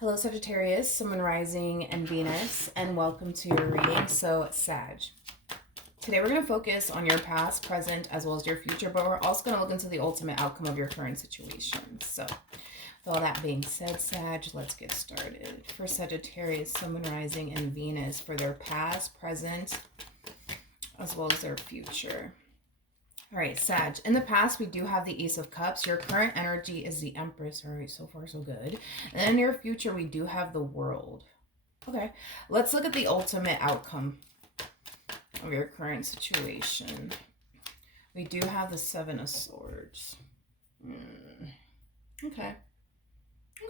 Hello, Sagittarius, Sun, Moon, Rising, and Venus, and welcome to your reading. So, Sag. Today we're going to focus on your past, present, as well as your future, but we're also going to look into the ultimate outcome of your current situation. So, with all that being said, Sag, let's get started. For Sagittarius, Sun, Moon, Rising, and Venus, for their past, present, as well as their future. All right, Sag. In the past, we do have the Ace of Cups. Your current energy is the Empress. All right, so far so good. And in your future, we do have the World. Okay, let's look at the ultimate outcome of your current situation. We do have the Seven of Swords. Okay.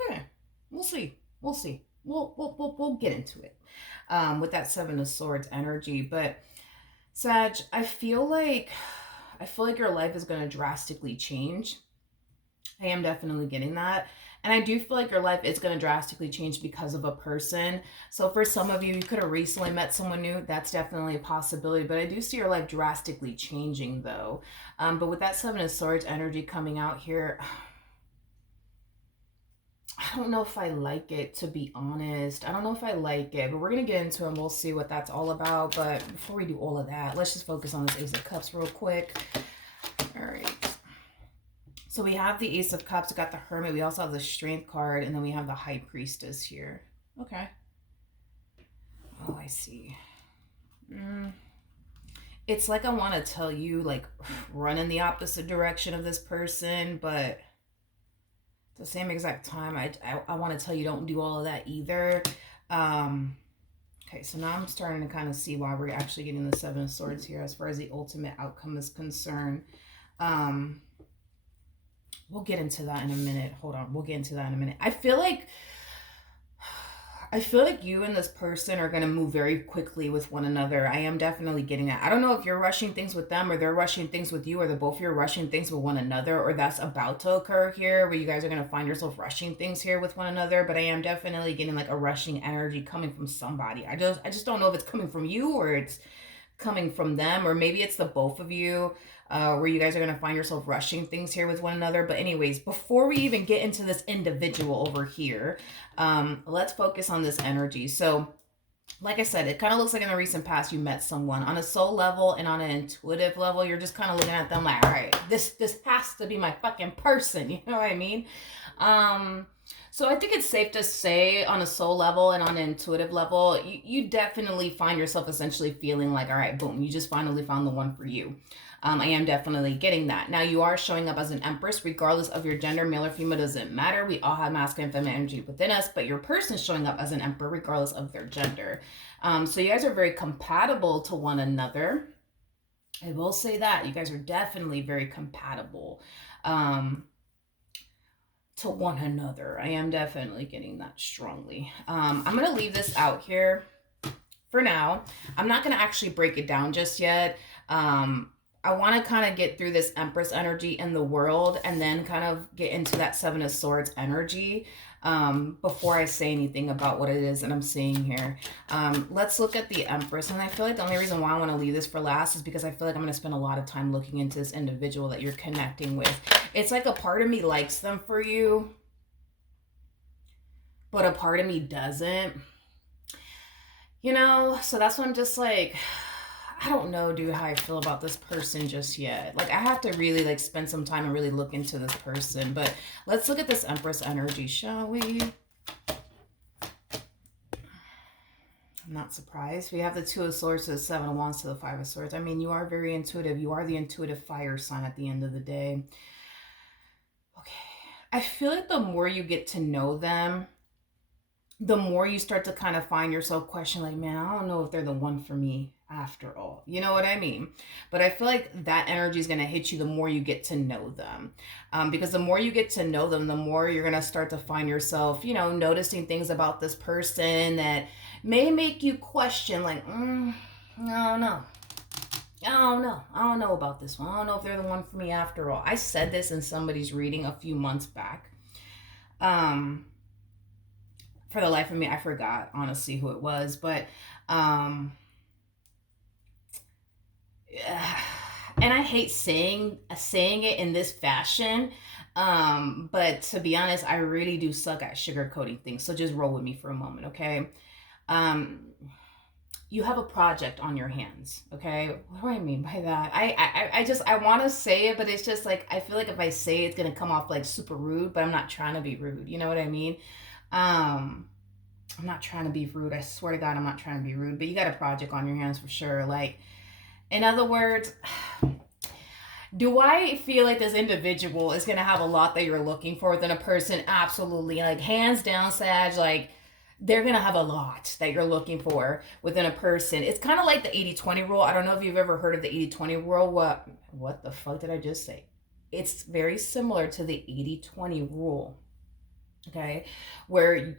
Okay. We'll see. We'll see. We'll get into it with that Seven of Swords energy. But Sag, I feel like your life is going to drastically change. I am definitely getting that. And I do feel like your life is going to drastically change because of a person. So for some of you, you could have recently met someone new. That's definitely a possibility. But I do see your life drastically changing, though. But with that Seven of Swords energy coming out here, I don't know if I like it, to be honest. I don't know if I like it, but we're going to get into it and we'll see what that's all about. But before we do all of that, let's just focus on this Ace of Cups real quick. All right. So we have the Ace of Cups, we got the Hermit, we also have the Strength card, and then we have the High Priestess here. Okay. Oh, I see. It's like I want to tell you, like, run in the opposite direction of this person, but the same exact time, I want to tell you don't do all of that either. Okay, so now I'm starting to kind of see why we're actually getting the Seven of Swords here as far as the ultimate outcome is concerned. We'll get into that in a minute. Hold on, we'll get into that in a minute. I feel like you and this person are going to move very quickly with one another. I am definitely getting that. I don't know if you're rushing things with them or they're rushing things with you, or the both of you are rushing things with one another, or that's about to occur here where you guys are going to find yourself rushing things here with one another. But I am definitely getting like a rushing energy coming from somebody. I just don't know if it's coming from you or it's coming from them, or maybe it's the both of you. Where you guys are going to find yourself rushing things here with one another. But anyways, before we even get into this individual over here, let's focus on this energy. So like I said, it kind of looks like in the recent past you met someone on a soul level and on an intuitive level. You're just kind of looking at them like, all right, this has to be my fucking person. You know what I mean? So I think it's safe to say on a soul level and on an intuitive level, you definitely find yourself essentially feeling like, all right, boom, you just finally found the one for you. I am definitely getting that. Now, you are showing up as an Empress, regardless of your gender, male or female, doesn't matter. We all have masculine and feminine energy within us, but your person is showing up as an Emperor, regardless of their gender. So you guys are very compatible to one another. I will say that. You guys are definitely very compatible to one another. I am definitely getting that strongly. I'm going to leave this out here for now. I'm not going to actually break it down just yet. I want to kind of get through this Empress energy in the world and then kind of get into that Seven of Swords energy before I say anything about what it is that I'm seeing here. Let's look at the Empress. And I feel like the only reason why I want to leave this for last is because I feel like I'm going to spend a lot of time looking into this individual that you're connecting with. It's like a part of me likes them for you, but a part of me doesn't. You know, so that's why I'm just like, I don't know, dude, how I feel about this person just yet. Like, I have to really, like, spend some time and really look into this person. But let's look at this Empress energy, shall we? I'm not surprised. We have the Two of Swords to the Seven of Wands to the Five of Swords. I mean, you are very intuitive. You are the intuitive fire sign at the end of the day. Okay. I feel like the more you get to know them, the more you start to kind of find yourself questioning, like, man, I don't know if they're the one for me after all. You know what I mean? But I feel like that energy is going to hit you the more you get to know them. Because the more you get to know them, the more you're going to start to find yourself, you know, noticing things about this person that may make you question, like, I don't know. I don't know about this one. I don't know if they're the one for me after all. I said this in somebody's reading a few months back. For the life of me, I forgot, honestly, who it was. But and I hate saying it in this fashion, But to be honest, I really do suck at sugarcoating things. So just roll with me for a moment, okay? Um, you have a project on your hands, okay? What do I mean by that? I want to say it, but it's just like I feel like if I say it, it's gonna come off like super rude, but I'm not trying to be rude. You know what I mean? Um, I'm not trying to be rude. I swear to God, I'm not trying to be rude. But you got a project on your hands for sure. Like, in other words, do I feel like this individual is gonna have a lot that you're looking for within a person? Absolutely. Like hands down, Sag, like they're gonna have a lot that you're looking for within a person. It's kind of like the 80-20 rule. I don't know if you've ever heard of the 80-20 rule. What the fuck did I just say? It's very similar to the 80-20 rule. Okay, where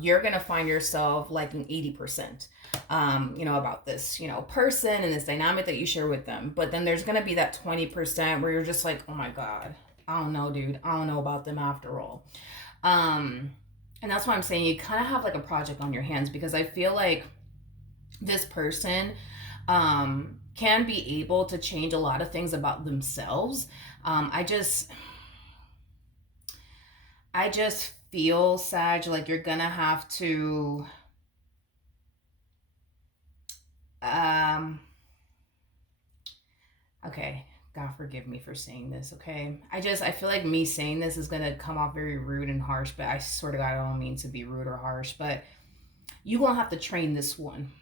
you're gonna find yourself like an 80%, about this, person and this dynamic that you share with them. But then there's gonna be that 20% where you're just like, oh my God, I don't know, dude. I don't know about them after all. And that's why I'm saying you kind of have like a project on your hands, because I feel like this person can be able to change a lot of things about themselves. I just feel, Sag, like you're gonna have to um okay, God forgive me for saying this, okay? I feel like me saying this is gonna come off very rude and harsh, but I sort of I don't mean to be rude or harsh, but you gonna have to train this one.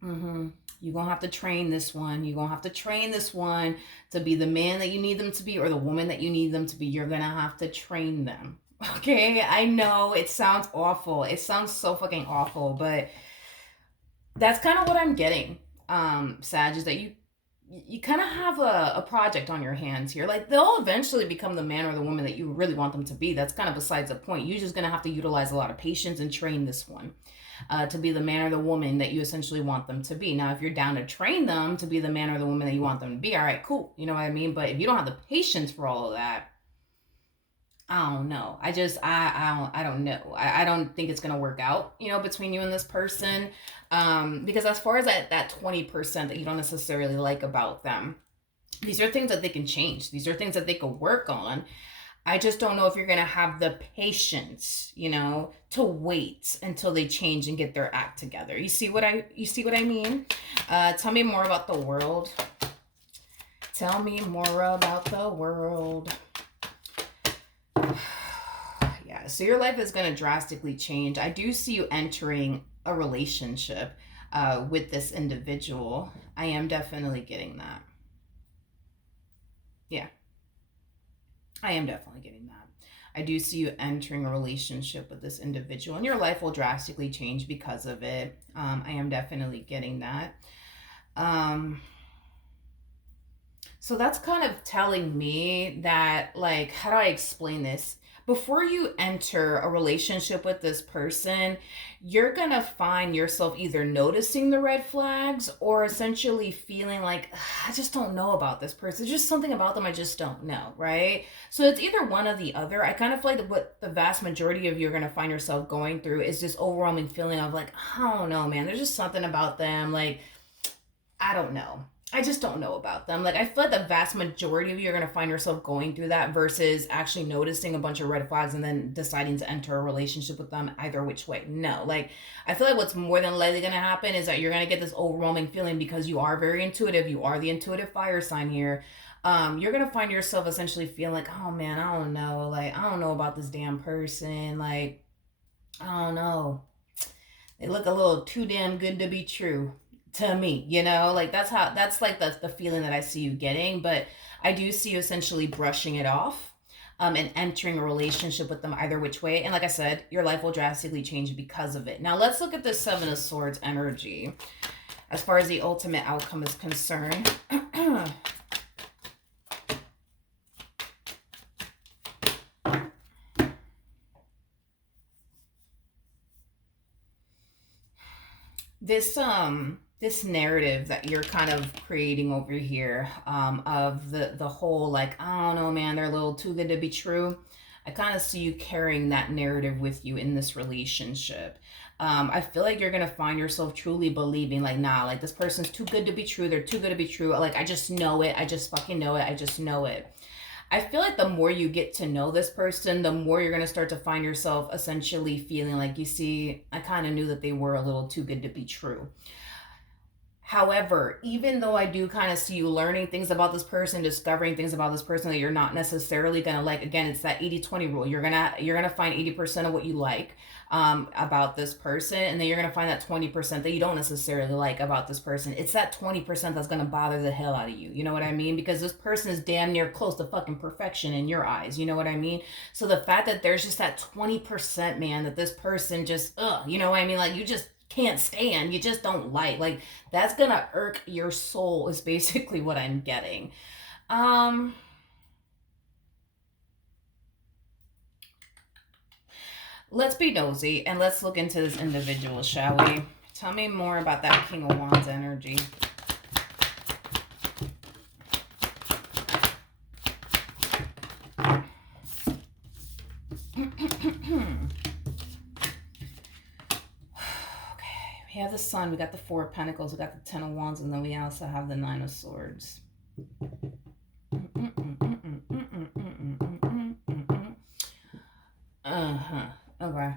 You're gonna have to train this one. You're gonna have to train this one to be the man that you need them to be, or the woman that you need them to be. You're gonna have to train them. Okay, I know it sounds awful. It sounds so fucking awful, but that's kind of what I'm getting, Sag, is that you kind of have a project on your hands here. Like they'll eventually become the man or the woman that you really want them to be. That's kind of besides the point. You're just gonna have to utilize a lot of patience and train this one to be the man or the woman that you essentially want them to be. Now, if you're down to train them to be the man or the woman that you want them to be, all right, cool. You know what I mean? But if you don't have the patience for all of that, I don't know. I don't know. I don't think it's gonna work out, between you and this person. Because as far as that 20% that you don't necessarily like about them, these are things that they can change. These are things that they could work on. I just don't know if you're gonna have the patience, to wait until they change and get their act together. You see what I mean? Tell me more about the world. Tell me more about the world. Yeah, so your life is going to drastically change. I do see you entering a relationship with this individual. I am definitely getting that. Yeah, I am definitely getting that. I do see you entering a relationship with this individual, and your life will drastically change because of it. I am definitely getting that. Um, So that's kind of telling me that, like, how do I explain this? Before you enter a relationship with this person, you're gonna find yourself either noticing the red flags or essentially feeling like, I just don't know about this person. There's just something about them I just don't know, right? So it's either one or the other. I kind of feel like what the vast majority of you are gonna find yourself going through is this overwhelming feeling of like, I don't know, man. There's just something about them. Like, I don't know. I just don't know about them. Like, I feel like the vast majority of you are going to find yourself going through that versus actually noticing a bunch of red flags and then deciding to enter a relationship with them either which way. No. Like, I feel like what's more than likely going to happen is that you're going to get this overwhelming feeling because you are very intuitive. You are the intuitive fire sign here. You're going to find yourself essentially feeling like, oh man, I don't know. Like, I don't know about this damn person. Like, I don't know. They look a little too damn good to be true to me, like that's like the feeling that I see you getting. But I do see you essentially brushing it off and entering a relationship with them either which way. And like I said, your life will drastically change because of it. Now let's look at the Seven of Swords energy as far as the ultimate outcome is concerned. This narrative that you're kind of creating over here, of the whole, like, I don't know, man, they're a little too good to be true. I kind of see you carrying that narrative with you in this relationship. I feel like you're gonna find yourself truly believing, like, nah, like this person's too good to be true. They're too good to be true. Like, I just know it. I just fucking know it. I just know it. I feel like the more you get to know this person, the more you're going to start to find yourself essentially feeling like, you see, I kind of knew that they were a little too good to be true. However, even though I do kind of see you learning things about this person, discovering things about this person that you're not necessarily going to like, again, it's that 80-20 rule. You're going to find 80% of what you like about this person, and then you're going to find that 20% that you don't necessarily like about this person. It's that 20% that's going to bother the hell out of you. You know what I mean? Because this person is damn near close to fucking perfection in your eyes. You know what I mean? So the fact that there's just that 20%, man, that this person just, you know what I mean? Like, you just can't stand, you just don't like that's gonna irk your soul is basically what I'm getting. um let's be nosy and let's look into this individual, shall we? Tell me more about that King of Wands energy. We have the Sun, we got the Four of Pentacles, we got the Ten of Wands, and then we also have the Nine of Swords. Okay.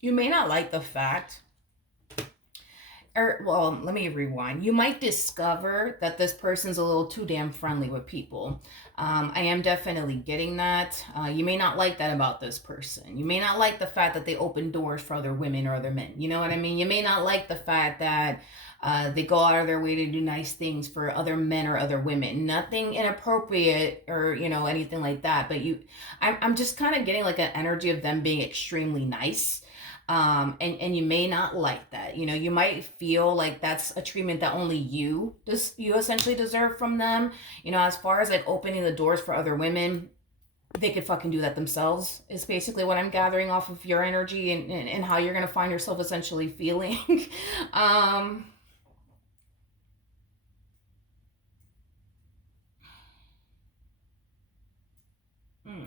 You may not like the fact, or well, let me rewind. You might discover that this person's a little too damn friendly with people. I am definitely getting that. You may not like that about this person. You may not like the fact that they open doors for other women or other men. You know what I mean? You may not like the fact that they go out of their way to do nice things for other men or other women. Nothing inappropriate or, you know, anything like that. But I'm just kind of getting like an energy of them being extremely nice. And you may not like that. You know, you might feel like that's a treatment that only you essentially deserve from them. You know, as far as like opening the doors for other women, they could fucking do that themselves, is basically what I'm gathering off of your energy and how you're gonna find yourself essentially feeling. um hmm.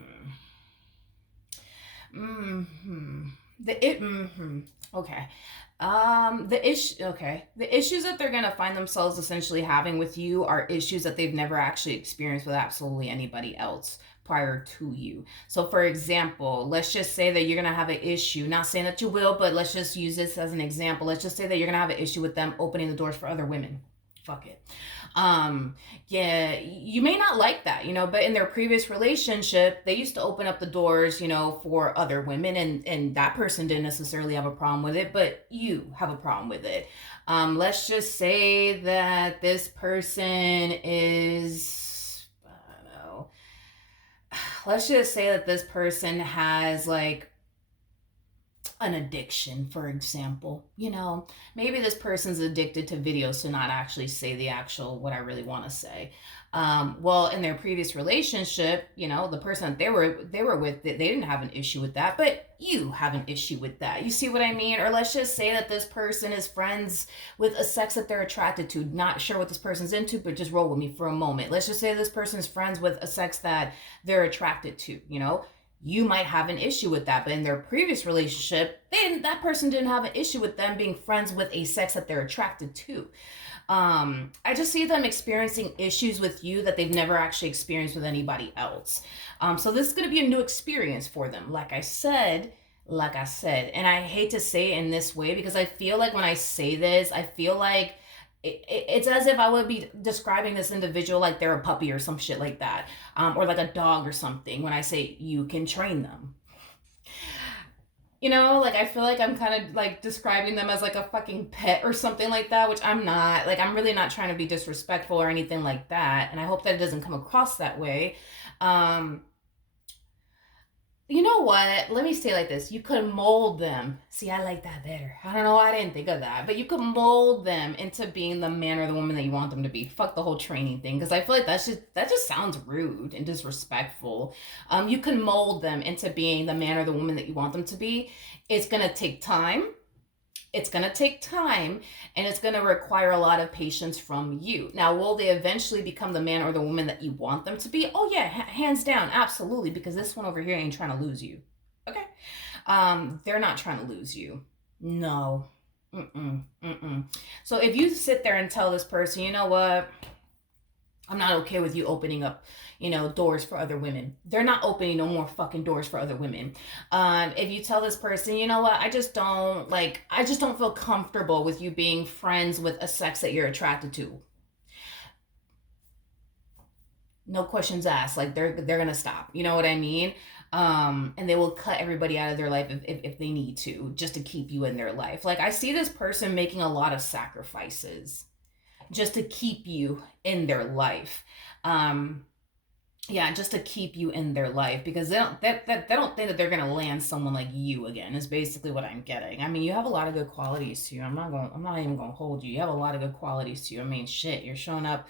Mm-hmm. Okay. The issues that they're gonna find themselves essentially having with you are issues that they've never actually experienced with absolutely anybody else prior to you. So for example, let's just say that you're gonna have an issue, not saying that you will, but let's just use this as an example. Let's just say that you're gonna have an issue with them opening the doors for other women. Fuck it. um yeah, you may not like that, you know, but in their previous relationship they used to open up the doors, you know, for other women, and that person didn't necessarily have a problem with it, but you have a problem with it. Let's just say that this person is, I don't know, let's just say that this person has like an addiction, for example. You know, maybe this person's addicted to videos to not actually say the actual what I really want to say. Well, in their previous relationship, you know, the person that they were with, they didn't have an issue with that, but you have an issue with that. You see what I mean? Or let's just say that this person is friends with a sex that they're attracted to. Not sure what this person's into, but just roll with me for a moment. Let's just say this person's friends with a sex that they're attracted to, you know, you might have an issue with that, but in their previous relationship, that person didn't have an issue with them being friends with a sex that they're attracted to. I just see them experiencing issues with you that they've never actually experienced with anybody else. So this is going to be a new experience for them. Like I said, and I hate to say it in this way because I feel like when I say this, I feel like it's as if I would be describing this individual like they're a puppy or some shit like that, or like a dog or something. When I say you can train them, you know, like I feel like I'm kind of like describing them as like a fucking pet or something like that, which I'm not. Like, I'm really not trying to be disrespectful or anything like that, and I hope that it doesn't come across that way. Um, you know what? Let me say it like this. You could mold them. See, I like that better. I don't know why I didn't think of that. But you could mold them into being the man or the woman that you want them to be. Fuck the whole training thing. Because I feel like that just sounds rude and disrespectful. You can mold them into being the man or the woman that you want them to be. It's gonna take time. It's going to take time, and it's going to require a lot of patience from you. Now, will they eventually become the man or the woman that you want them to be? Oh yeah, hands down, absolutely, because this one over here ain't trying to lose you. Okay? They're not trying to lose you. No. Mm-mm. So if you sit there and tell this person, you know what? I'm not okay with you opening up, doors for other women. They're not opening no more fucking doors for other women. If you tell this person, you know what, I just don't feel comfortable with you being friends with a sex that you're attracted to. No questions asked. Like they're gonna stop. You know what I mean? And they will cut everybody out of their life if they need to, just to keep you in their life. Like I see this person making a lot of sacrifices just to keep you in their life. Um, yeah, just to keep you in their life because they don't think that they're gonna land someone like you again. Is basically what I'm getting. I mean, you have a lot of good qualities to you. I'm not even gonna hold you. You have a lot of good qualities to you. I mean, shit, you're showing up.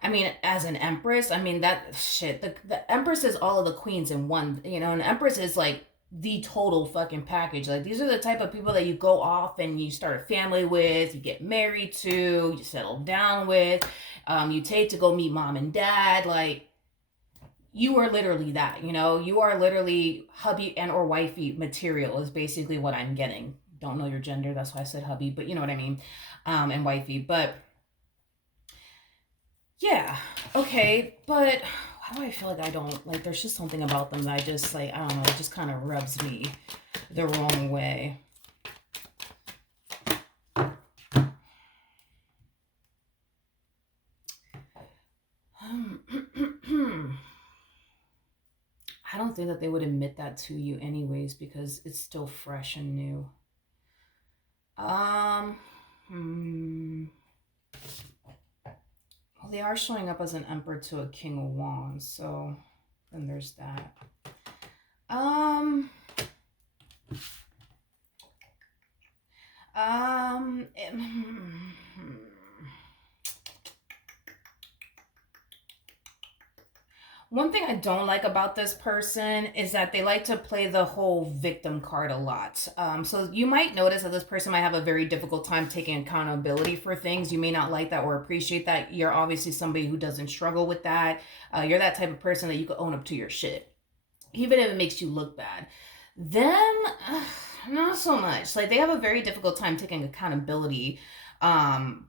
I mean, as an empress, I mean that shit. The empress is all of the queens in one. An empress is like the total fucking package. Like these are the type of people that you go off and you start a family with, you get married to, you settle down with, you take to go meet mom and dad. Like you are literally that. You are literally hubby and or wifey material. Is basically what I'm getting. Don't know your gender, that's why I said hubby, but you know what I mean, and wifey, but. Yeah. Okay. But why do I feel like I don't like? There's just something about them that I just like. I don't know. It just kind of rubs me the wrong way. I don't think that they would admit that to you anyways because it's still fresh and new. Um. Hmm. Well, they are showing up as an emperor to a king of wands, so then there's that. Um. It, One thing I don't like about this person is that they like to play the whole victim card a lot. So you might notice that this person might have a very difficult time taking accountability for things. You may not like that or appreciate that. You're obviously somebody who doesn't struggle with that. You're that type of person that you could own up to your shit, even if it makes you look bad. Them, not so much. Like they have a very difficult time taking accountability. Um,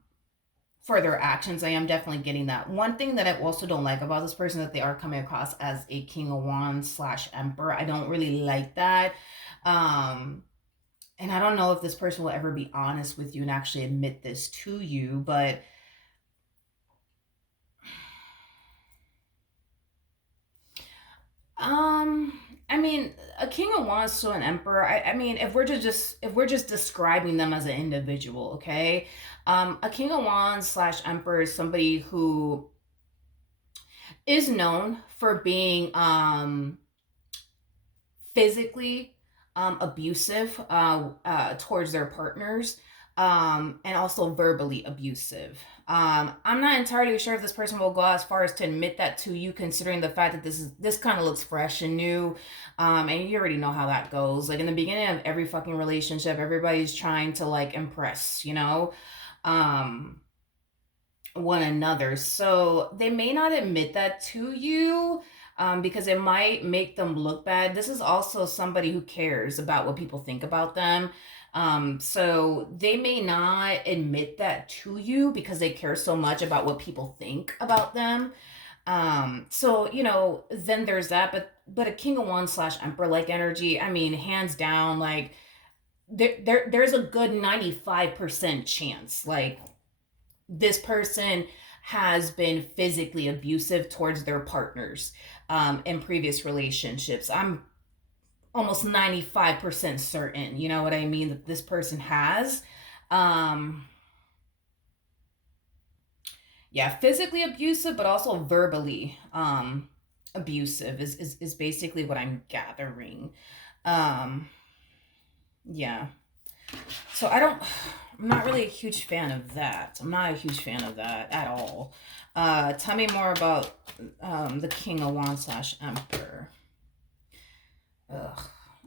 for their actions. I am definitely getting that. One thing that I also don't like about this person is that they are coming across as a king of wands slash emperor. I don't really like that. Um, and I don't know if this person will ever be honest with you and actually admit this to you, but I mean, a king of wands to an emperor. I mean, if we're just describing them as an individual, okay? A king of wands slash emperor is somebody who is known for being physically abusive towards their partners, and also verbally abusive. I'm not entirely sure if this person will go as far as to admit that to you, considering the fact that this kind of looks fresh and new, and you already know how that goes. Like in the beginning of every fucking relationship, everybody's trying to like impress, um, one another. So they may not admit that to you, because it might make them look bad. This is also somebody who cares about what people think about them. So they may not admit that to you because they care so much about what people think about them. So then there's that. But a king of wands slash emperor like energy. I mean, hands down, like there's a good 95% chance like this person has been physically abusive towards their partners, in previous relationships. I'm almost 95% certain, you know what I mean, that this person has. Um, yeah, physically abusive, but also verbally abusive is basically what I'm gathering. Um, yeah. So I'm not really a huge fan of that. I'm not a huge fan of that at all. Tell me more about the King of Wands slash Emperor. Ugh.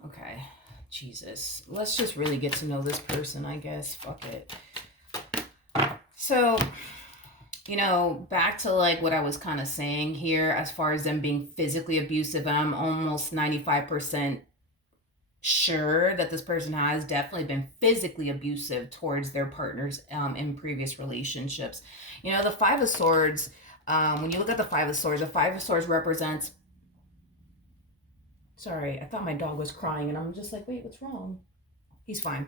Okay. Jesus. Let's just really get to know this person, I guess. Fuck it. So, back to like what I was kind of saying here as far as them being physically abusive, I'm almost 95% sure that this person has definitely been physically abusive towards their partners, in previous relationships. The Five of Swords, When you look at the Five of Swords represents. Sorry, I thought my dog was crying, and I'm just like, wait, what's wrong? He's fine.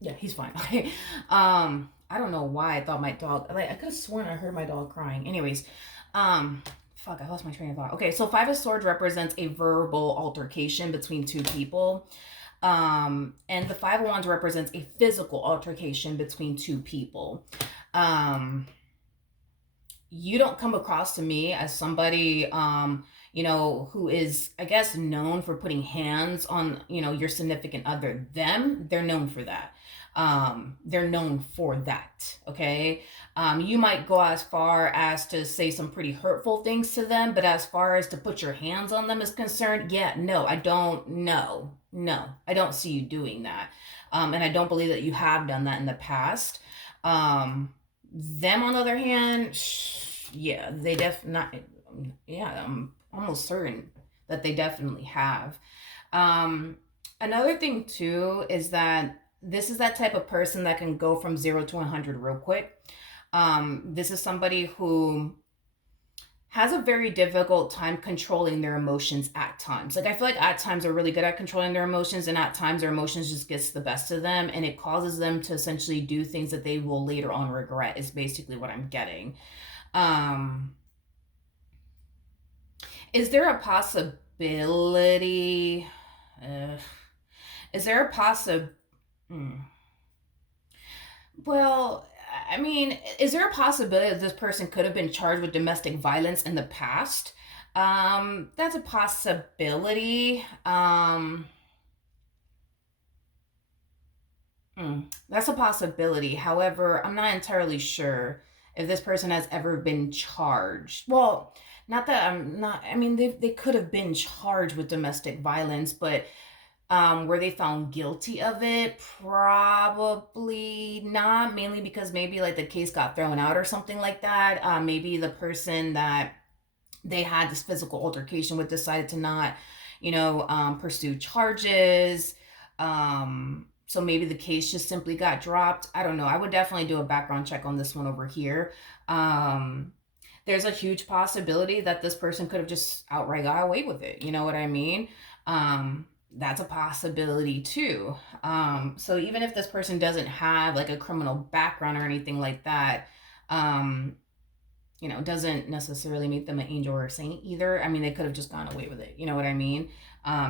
Yeah, he's fine. Okay. I don't know why I thought my dog. Like, I could have sworn I heard my dog crying. Anyways, fuck, I lost my train of thought. Okay, so Five of Swords represents a verbal altercation between two people. And the Five of Wands represents a physical altercation between two people. You don't come across to me as somebody, who is, I guess, known for putting hands on, your significant other. They're known for that. They're known for that. Okay. You might go as far as to say some pretty hurtful things to them, but as far as to put your hands on them is concerned, yeah, no, I don't know. No, I don't see you doing that. And I don't believe that you have done that in the past. Them, on the other hand, yeah, they yeah, I'm almost certain that they definitely have. Another thing too is that this is that type of person that can go from 0 to 100 real quick. This is somebody who has a very difficult time controlling their emotions at times. Like, I feel like at times they're really good at controlling their emotions, and at times their emotions just gets the best of them, and it causes them to essentially do things that they will later on regret, is basically what I'm getting. Is there a possibility? Uh, is there a possibility? Well, I mean, is there a possibility that this person could have been charged with domestic violence in the past? That's a possibility. That's a possibility. However, I'm not entirely sure if this person has ever been charged. Well, not that I'm not, I mean, they could have been charged with domestic violence, but were they found guilty of it? Probably not, mainly because maybe like the case got thrown out or something like that. Maybe the person that they had this physical altercation with decided to not, pursue charges. So maybe the case just simply got dropped. I don't know. I would definitely do a background check on this one over here. There's a huge possibility that this person could have just outright got away with it. You know what I mean? That's a possibility too. So even if this person doesn't have like a criminal background or anything like that, doesn't necessarily make them an angel or a saint either. I mean, they could have just gone away with it. You know what I mean?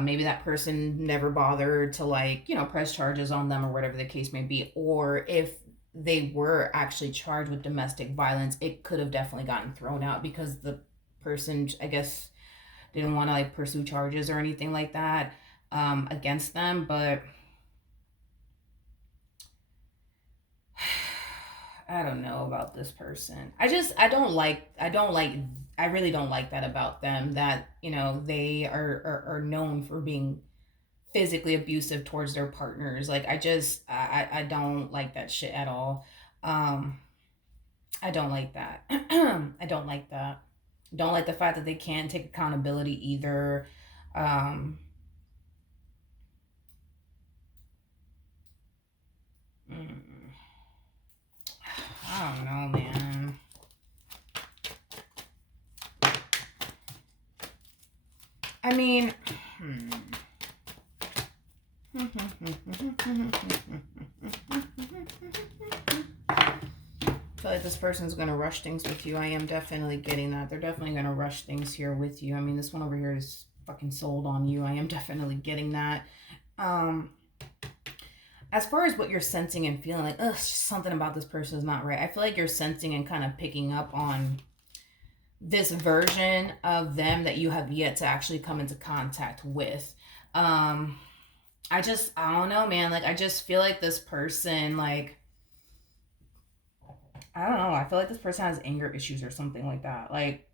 Maybe that person never bothered to press charges on them or whatever the case may be. Or if they were actually charged with domestic violence, it could have definitely gotten thrown out because the person, I guess, didn't want to like pursue charges or anything like that against them. But I don't know about this person. I really don't like that about them, that, they are known for being physically abusive towards their partners. Like, I don't like that shit at all. I don't like that. I don't like that. Don't like the fact that they can't take accountability either. Um, mm, I don't know, man. I mean, I feel like this person's going to rush things with you. I am definitely getting that. They're definitely going to rush things here with you. I mean, this one over here is fucking sold on you. I am definitely getting that. As far as what you're sensing and feeling, like, ugh, something about this person is not right. I feel like you're sensing and kind of picking up on this version of them that you have yet to actually come into contact with. I don't know, man. Like, I just feel like this person, like, I don't know. I feel like this person has anger issues or something like that. Like,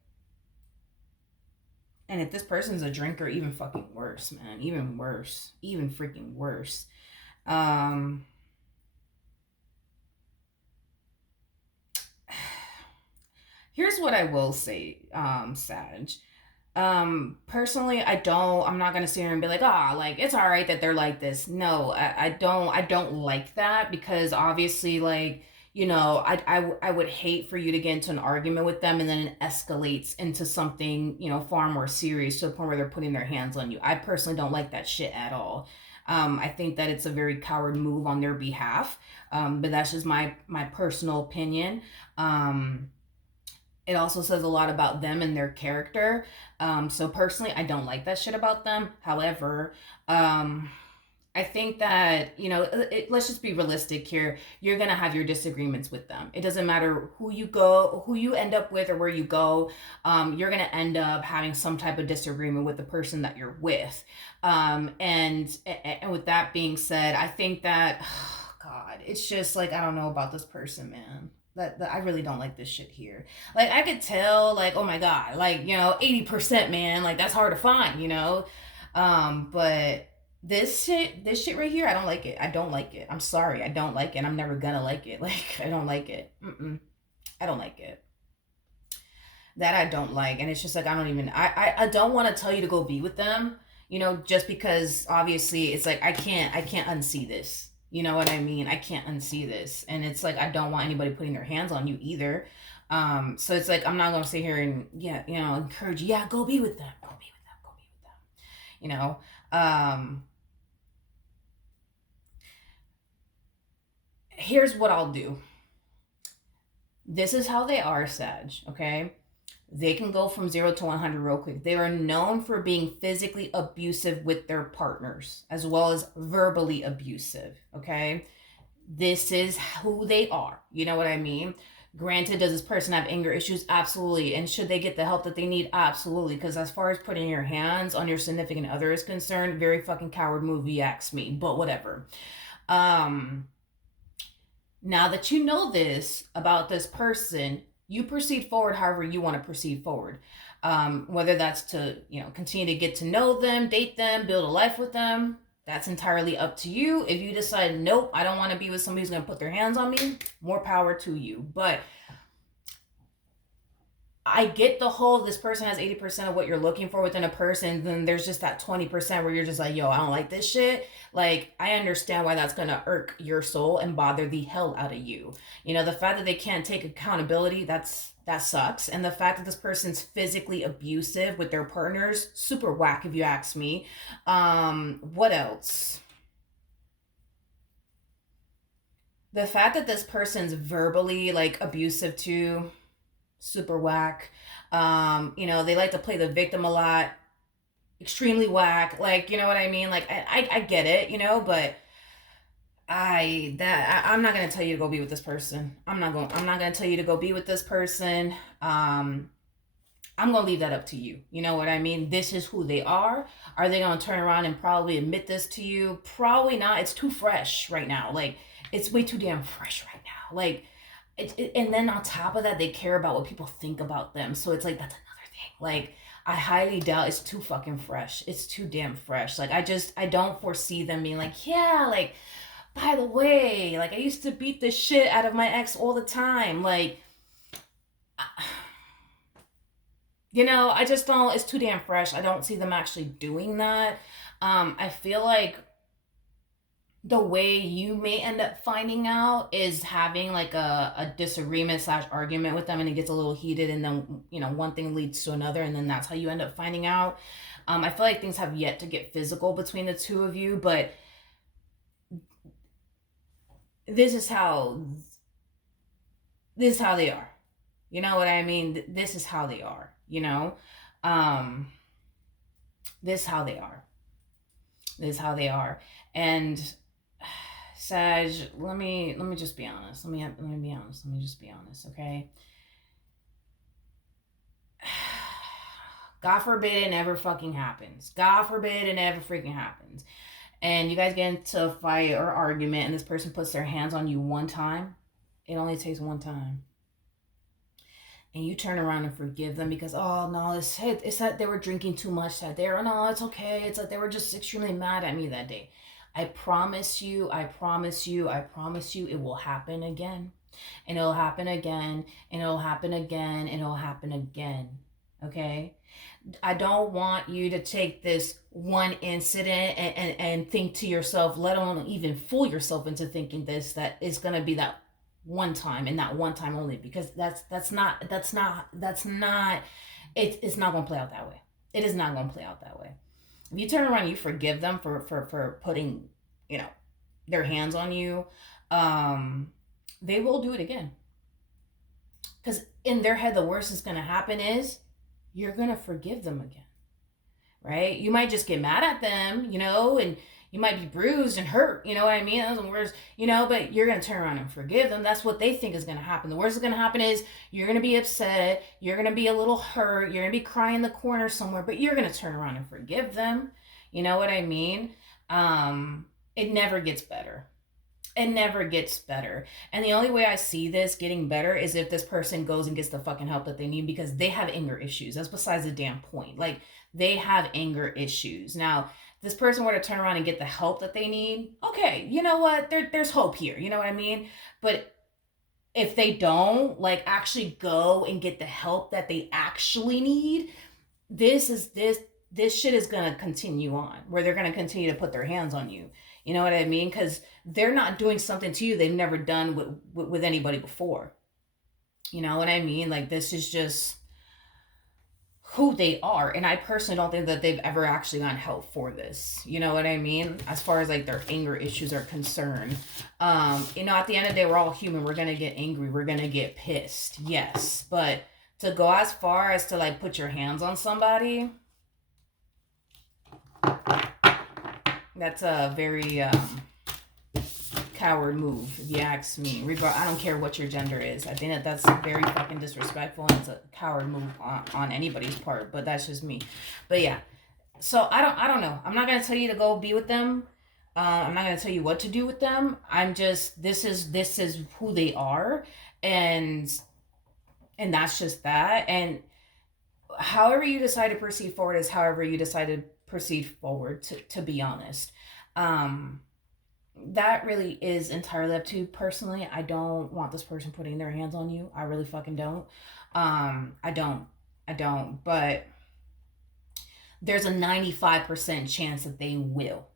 and if this person's a drinker, even fucking worse, man. Even worse. Even freaking worse. Here's what I will say, Sag. Personally, I'm not gonna sit here and be like, like, it's all right that they're like this. No, I don't like that, because obviously, like, I would hate for you to get into an argument with them and then it escalates into something, far more serious to the point where they're putting their hands on you. I personally don't like that shit at all. I think that it's a very coward move on their behalf. But that's just my personal opinion. It also says a lot about them and their character. So personally, I don't like that shit about them. However, I think that, let's just be realistic here. You're going to have your disagreements with them. It doesn't matter who you end up with or where you go. You're going to end up having some type of disagreement with the person that you're with. And with that being said, I think that, oh God, it's just like, I don't know about this person, man. That I really don't like this shit here. Like, I could tell, like, oh my God, like, 80%, man, like, that's hard to find, but this shit right here, I don't like it. I don't like it. I'm sorry, I don't like it. I'm never gonna like it. Like, I don't like it. I don't like it. That I don't like, and it's just like, I don't want to tell you to go be with them, just because obviously it's like, I can't unsee this. You know what I mean? I can't unsee this, and it's like, I don't want anybody putting their hands on you either. So it's like, I'm not gonna sit here and, yeah, encourage you, yeah, go be with them, go be with them, go be with them. You know, here's what I'll do. This is how they are, Sag. Okay, they can go from 0 to 100 real quick. They are known for being physically abusive with their partners, as well as verbally abusive. Okay, this is who they are. You know what I mean? Granted, does this person have anger issues? Absolutely. And should they get the help that they need? Absolutely. Because as far as putting your hands on your significant other is concerned, very fucking coward move, you ask me. But whatever. Now that you know this about this person, you proceed forward however you want to proceed forward. Whether that's to, continue to get to know them, date them, build a life with them, that's entirely up to you. If you decide, nope, I don't want to be with somebody who's going to put their hands on me, more power to you. But I get the whole, this person has 80% of what you're looking for within a person, then there's just that 20% where you're just like, yo, I don't like this shit. Like, I understand why that's gonna irk your soul and bother the hell out of you. The fact that they can't take accountability, that sucks. And the fact that this person's physically abusive with their partners, super whack if you ask me. What else? The fact that this person's verbally like abusive too, super whack. They like to play the victim a lot, extremely whack. Like, you know what I mean? Like, I get it, but I'm not gonna tell you to go be with this person. I'm not gonna tell you to go be with this person. I'm gonna leave that up to you. You know what I mean? This is who they are. Are they gonna turn around and probably admit this to you? Probably not. It's too fresh right now. Like, it's way too damn fresh right now. Like, and then on top of that, they care about what people think about them. So it's like, that's another thing. Like, I highly doubt it's too fucking fresh. It's too damn fresh. Like, I don't foresee them being like, yeah, like, by the way, like, I used to beat the shit out of my ex all the time. Like, I just don't, it's too damn fresh. I don't see them actually doing that. I feel like the way you may end up finding out is having like a disagreement slash argument with them, and it gets a little heated, and then one thing leads to another, and then that's how you end up finding out. I feel like things have yet to get physical between the two of you, but this is how they are. You know what I mean? This is how they are. This is how they are. This is how they are. And Sag, let me just be honest. Let me be honest. Let me just be honest, okay? God forbid it never fucking happens. God forbid it never freaking happens. And you guys get into a fight or argument, and this person puts their hands on you one time. It only takes one time. And you turn around and forgive them because, oh no, it's that they were drinking too much that day. Or no, it's okay. It's like they were just extremely mad at me that day. I promise you, it will happen again. And it'll happen again. And it'll happen again. And it'll happen again. Okay? I don't want you to take this one incident and think to yourself, let alone even fool yourself into thinking this, that it's going to be that one time, and that one time only, because that's not it's not going to play out that way. It is not going to play out that way. If you turn around and you forgive them for putting, you know, their hands on you, they will do it again. Because in their head, the worst that's going to happen is you're going to forgive them again, right? You might just get mad at them, you know, and you might be bruised and hurt, you know what I mean? That's the worst, you know, but you're going to turn around and forgive them. That's what they think is going to happen. The worst that's going to happen is you're going to be upset. You're going to be a little hurt. You're going to be crying in the corner somewhere, but you're going to turn around and forgive them. You know what I mean? It never gets better. It never gets better. And the only way I see this getting better is if this person goes and gets the fucking help that they need, because they have anger issues. That's besides the damn point. Like, they have anger issues. Now, this person were to turn around and get the help that they need, okay, you know what? There's hope here. You know what I mean? But if they don't, like, actually go and get the help that they actually need, this shit is going to continue on, where they're going to continue to put their hands on you. You know what I mean? Because they're not doing something to you they've never done with anybody before. You know what I mean? Like, this is just who they are. And I personally don't think that they've ever actually gotten help for this. You know what I mean? As far as like their anger issues are concerned. You know, at the end of the day, we're all human. We're going to get angry. We're going to get pissed. Yes. But to go as far as to like put your hands on somebody, that's a very coward move, if you ask me. I don't care what your gender is. I think that that's very fucking disrespectful, and it's a coward move on anybody's part. But that's just me. But yeah, so I don't know. I'm not gonna tell you to go be with them. I'm not gonna tell you what to do with them. I'm just, this is who they are, and that's just that. And however you decide to proceed forward is however you decide to proceed forward, to be honest. That really is entirely up to you. Personally, I don't want this person putting their hands on you. I really fucking don't. I don't, but there's a 95% chance that they will.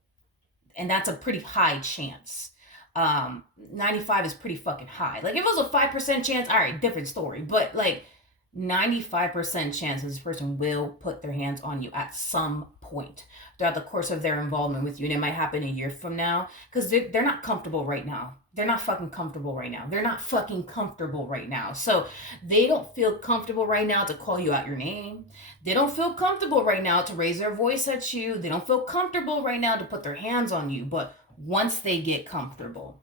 And that's a pretty high chance. 95 is pretty fucking high. Like, if it was a 5% chance, all right, different story. But like, 95% chance this person will put their hands on you at some point throughout the course of their involvement with you. And it might happen a year from now, because they're not comfortable right now. They're not fucking comfortable right now. They're not fucking comfortable right now. So they don't feel comfortable right now to call you out your name. They don't feel comfortable right now to raise their voice at you. They don't feel comfortable right now to put their hands on you. But once they get comfortable,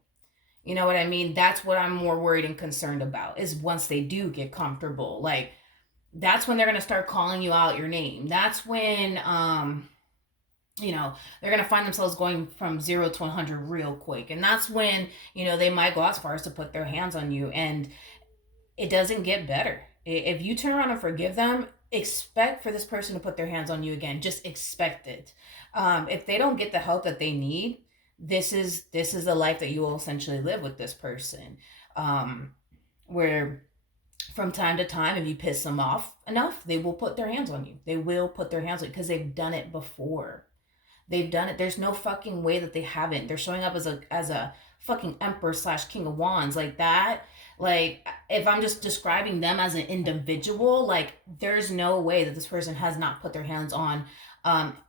you know what I mean? That's what I'm more worried and concerned about, is once they do get comfortable. Like, that's when they're going to start calling you out your name. That's when, you know, they're going to find themselves going from 0 to 100 real quick. And that's when, you know, they might go as far as to put their hands on you. And it doesn't get better. If you turn around and forgive them, expect for this person to put their hands on you again. Just expect it. If they don't get the help that they need, this is the life that you will essentially live with this person, where from time to time, if you piss them off enough, they will put their hands on you. They will put their hands on you because they've done it before. They've done it. There's no fucking way that they haven't. They're showing up as a fucking Emperor / King of Wands like that. Like, if I'm just describing them as an individual, like, there's no way that this person has not put their hands on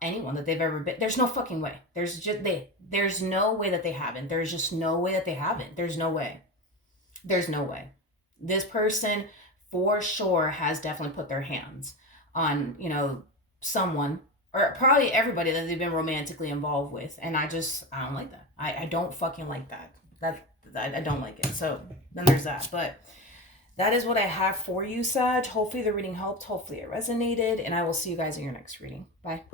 anyone that they've ever been. There's no fucking way. There's no way that they haven't. There's just no way that they haven't. There's no way. There's no way. This person for sure has definitely put their hands on, you know, someone, or probably everybody that they've been romantically involved with. And I don't like that. I don't fucking like that. I don't like it. So then there's that. But that is what I have for you, Sag. Hopefully the reading helped. Hopefully it resonated. And I will see you guys in your next reading. Bye.